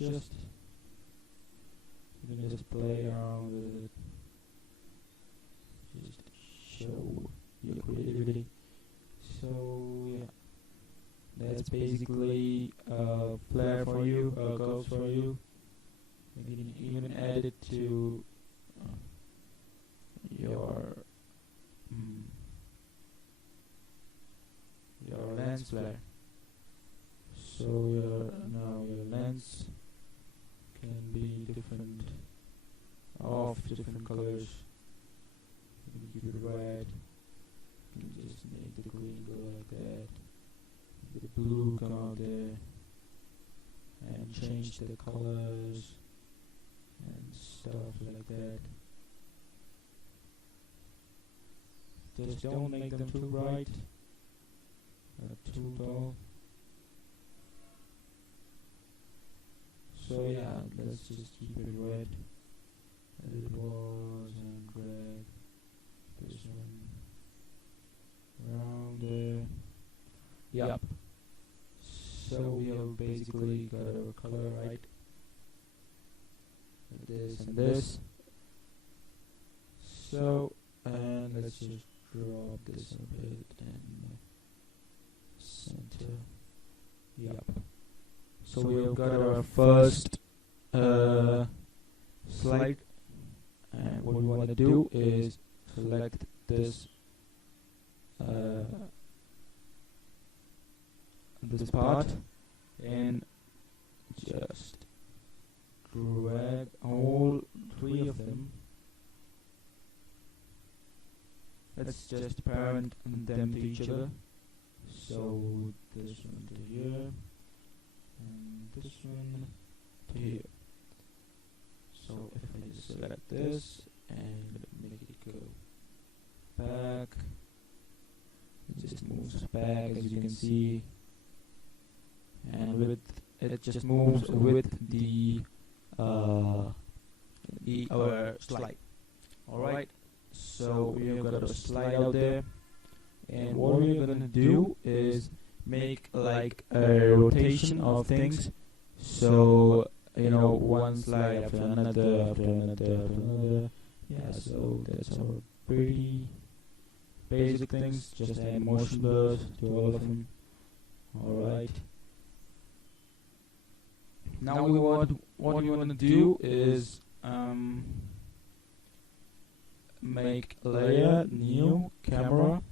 just you can just play around with it, just show your creativity. So yeah, that's basically a flare for you, goals for you. You can even add it to your lens flare. So now your lens can be different colors. You can keep it red. You can just make the green go like that. The blue come out there, and change the colors and stuff like that. Just don't make them too bright, too dull. So yeah, let's just keep it red as it was, and drag this one around there. Yup. So we have basically got our color right. This and this. So, and let's just drop this a bit and center. Yup. So we have got our first slide, and what we want to do is select this this part and just drag all three of them. Let's just parent them to each other. So this one to here, and this one to here. So if I just select this and make it go back, it just moves back, as you can see, and with it just moves with the our slide. Alright, so we have got a slide out there, and what we're gonna do is make like a rotation of things. So one slide after another, after another. Yeah, so that's our pretty basic things. Just add motion blurs to all of them. Alright. Now what we want to do is make layer, new, camera,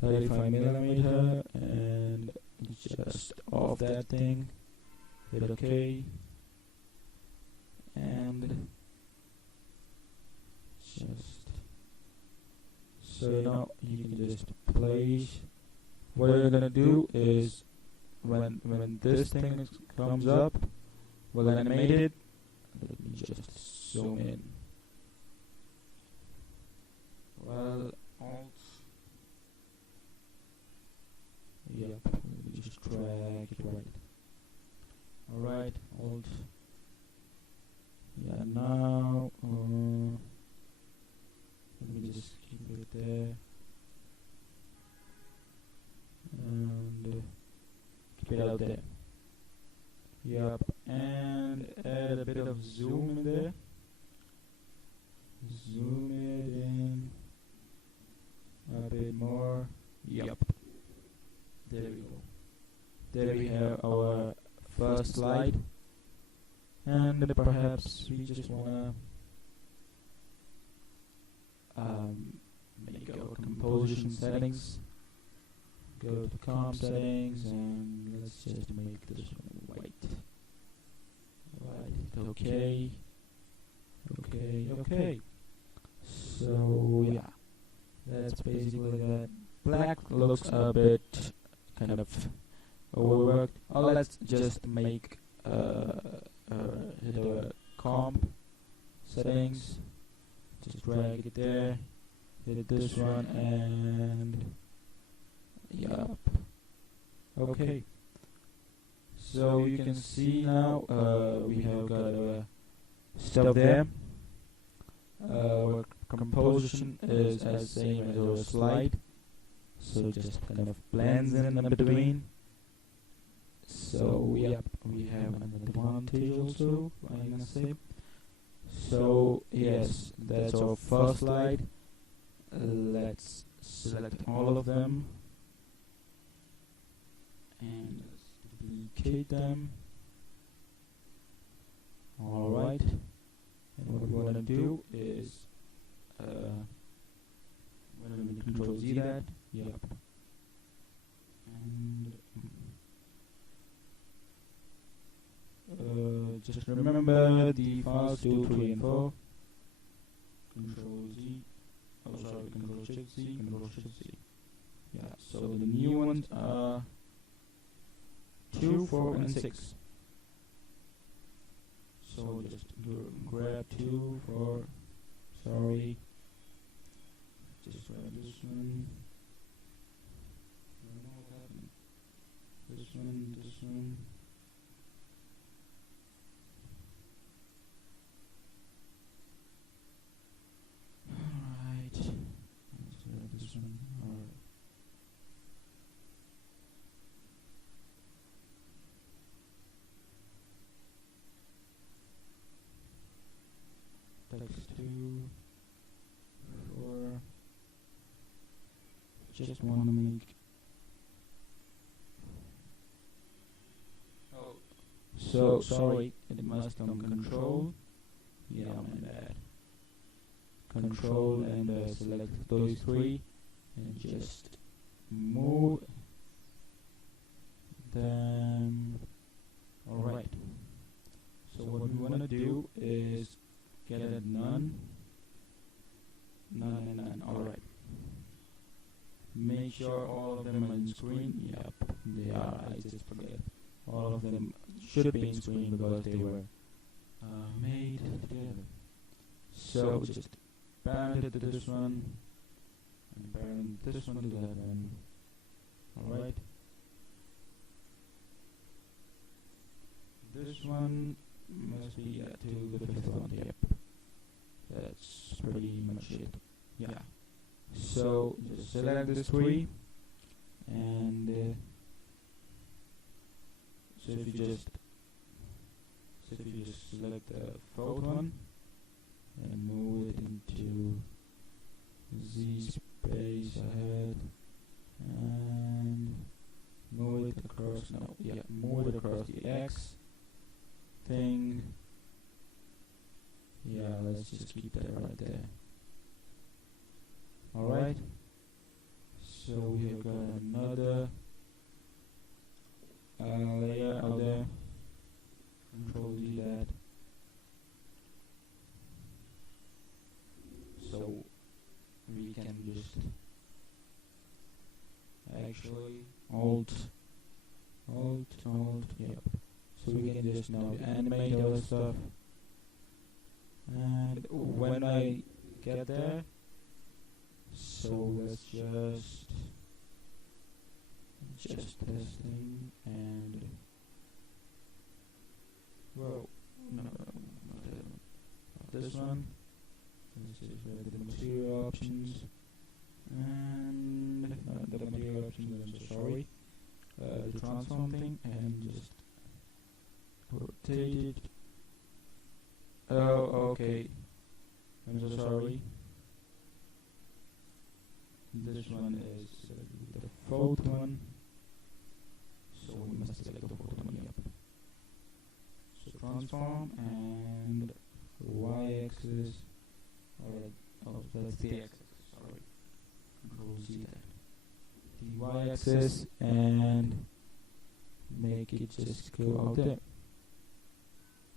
35mm, and just off that thing. Hit OK, and just so you can just place. What you're gonna do is when this thing comes up, we'll animate it. Let me just zoom in. Well, Alt. Yep, let me just drag it right. Alright, Alt. Yeah, now let me just keep it there and keep it out there. Yep, and add a bit of zoom in there. Zoom it in a bit more. Yep. There we go. There we have our first slide, and perhaps we just wanna make our composition settings. Go to comp settings, and let's just make this one white. Right. Okay. Okay. So yeah, that's basically that. Black looks a bit kind of overworked. Let's just make hit our comp settings. Just drag it there. Hit this one, and yup. Okay. So you can see now we have got stuff there. Our composition is as same as our slide, so just kind of blends in between. So yep, we have an advantage also, I'm gonna say. So yes, that's our first slide. Let's select all of them and let's duplicate them. Alright, and what we want to do is we're going to control Z that. Yep. And just remember the files 2, 3 and 4. Control Z. Oh sorry, Control Shift Z, Control Shift Z. Yeah, so the new ones are 2, 4 and 6. So just grab 2, 4, sorry. Just grab this one. I don't know what happened. This one, this one. Alright. Let's grab this one. Alright. Text 2, 4. Just want to make. Oh. So sorry, it must on control. Yeah, my bad. Control and select those 3 and just move them. Alright. So what we want to do is get a none. None and none. Alright. Make sure all of them are in screen. Yep, they are. I just forget. All of them should be in screen because they were made together. So just parent it to this one and parent this one to that one. Alright. This one must be to the 5th one. Yep. That's pretty much it. Yeah. So just select this 3 and so if you just select the 4th one and move it into Z space ahead and move it across, move it across the X thing. Yeah, let's just keep that right there. Alright, so we have got another layer out there. Control D that. So we can just actually Alt, yep. So we can just now animate all this stuff. And when I get there, so let's just testing and whoa, no, not this one. Let's just read the material options and not the material options. I'm so sorry. The transform thing and just rotate it. Oh, okay. I'm so sorry. This one is the 4th one, so we must select the 4th one. Yep. So transform and y-axis. Alright. Oh, that's the x-axis. Sorry. Control Z that. The y-axis and make it just go out there.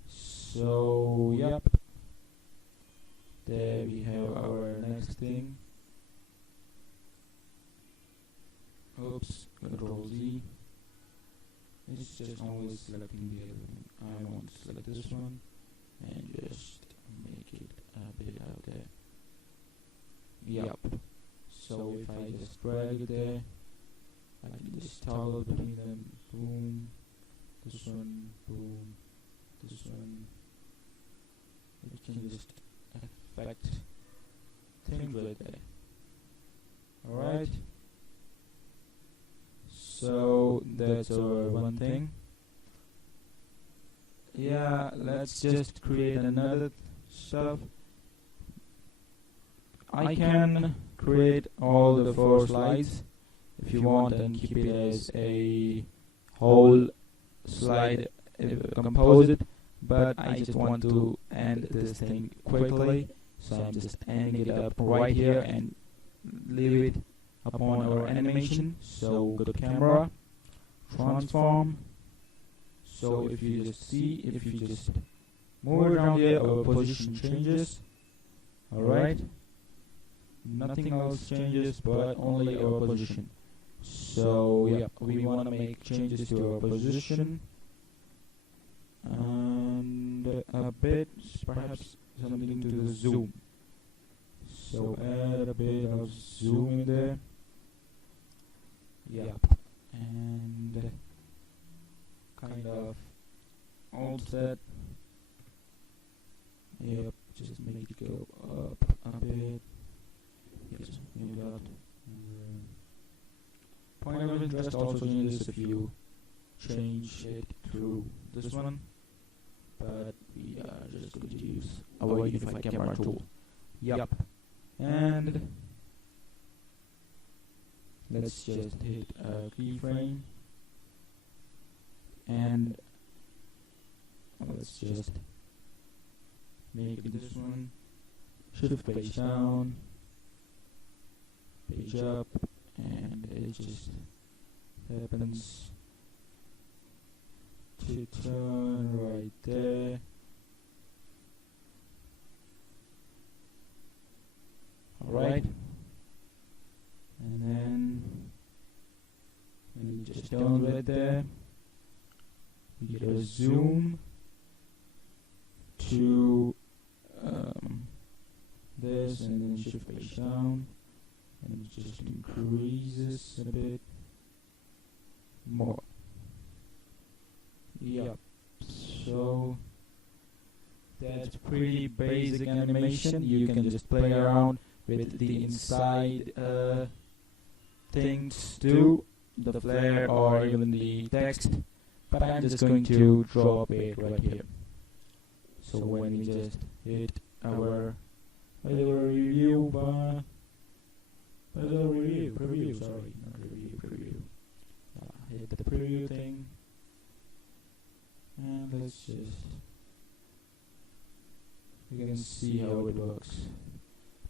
So yep. There we have our next thing. Oops, Control Z. It's just always selecting the other one. I want to select this one and just make it a bit out there. Yep. So if I just drag it there, I can just toggle between them. Boom. This one. Boom. This one. It can just affect things right there. Alright. So that's our one thing. yeah, let's just create another stuff. I can create all the 4 slides if you want and keep it as a whole slide composite, but I just want to end this thing quickly, so I'm just ending it up right here and leave it upon our animation. So go to camera, transform. So if you just see, if you just move around here, our position changes. Alright, nothing else changes but only our position. So yeah, we want to make changes to our position and a bit, perhaps something to the zoom. So add a bit of zoom in there. Yeah, and kind of offset. Yep, just make it go up a bit. Yes, maybe that. Point of interest also changes if you change it to this one, but we are just going to use our unified camera tool. Yep, and let's just hit a keyframe, and let's just make it this one. Shift page down, page up, and it just happens to turn right there. Alright, and then when you just turn right there, we get a zoom to this, and then shift page down, and it just increases a bit more. Yep, so that's pretty basic animation. You can just play around with the inside things too, the flare or even the text, but I'm just going to drop it right here. So when we just hit our preview, sorry, not preview. Hit the preview thing, and let's just, you can see how it works.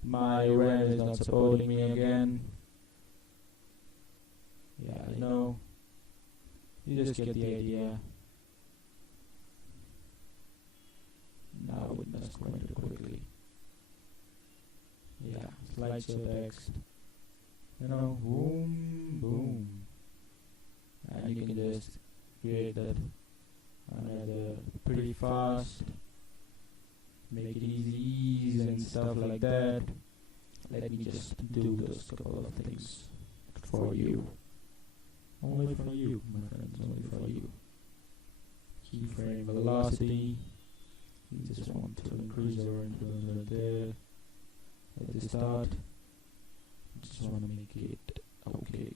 My RAM is not supporting me again. Yeah, I know. You just get the idea. Now it must go into quickly. Yeah, slideshow text. You know, boom, boom. And you can just create that another pretty fast. Make it easy and stuff like that. Let me just do those couple of things for you. Only for you, my friends, only for you. Keyframe velocity. We just want to increase our influence right there. At the start. Just want to make it okay.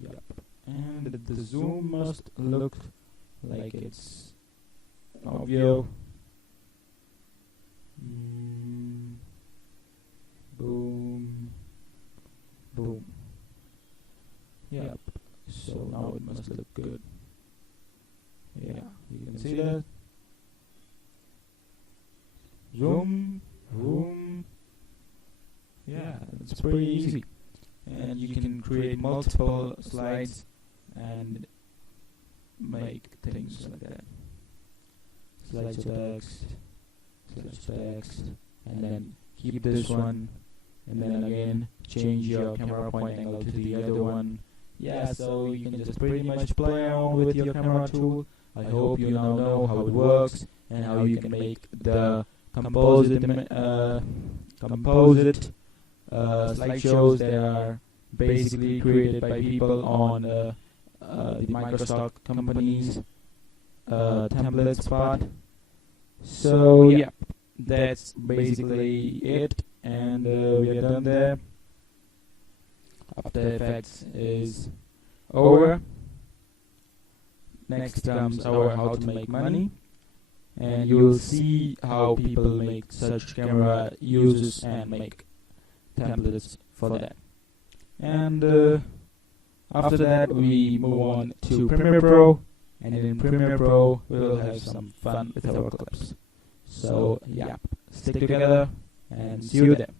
Yep. And the zoom must look like it's obvious. Boom, boom. Yep. So now it must look good. Yeah, you can see that. Zoom, boom. Yeah, it's pretty easy. And you can create multiple slides and make things like that. Slideshow text, and then keep this one, and then again change your camera point angle to the other one. Yeah, so you can just pretty much play around with your camera tool. I hope you now know how it works and how you can make the composite slideshows that are basically created by people on the Microsoft companies template spot. So yeah, that's basically it, and we are done there. After Effects is over. next comes our how to make money, and you'll see how people make such camera uses and make templates for that. And after that we move on to Premiere Pro, and in Premiere Pro we'll have some fun with our clips. So yeah, stick together and see you there.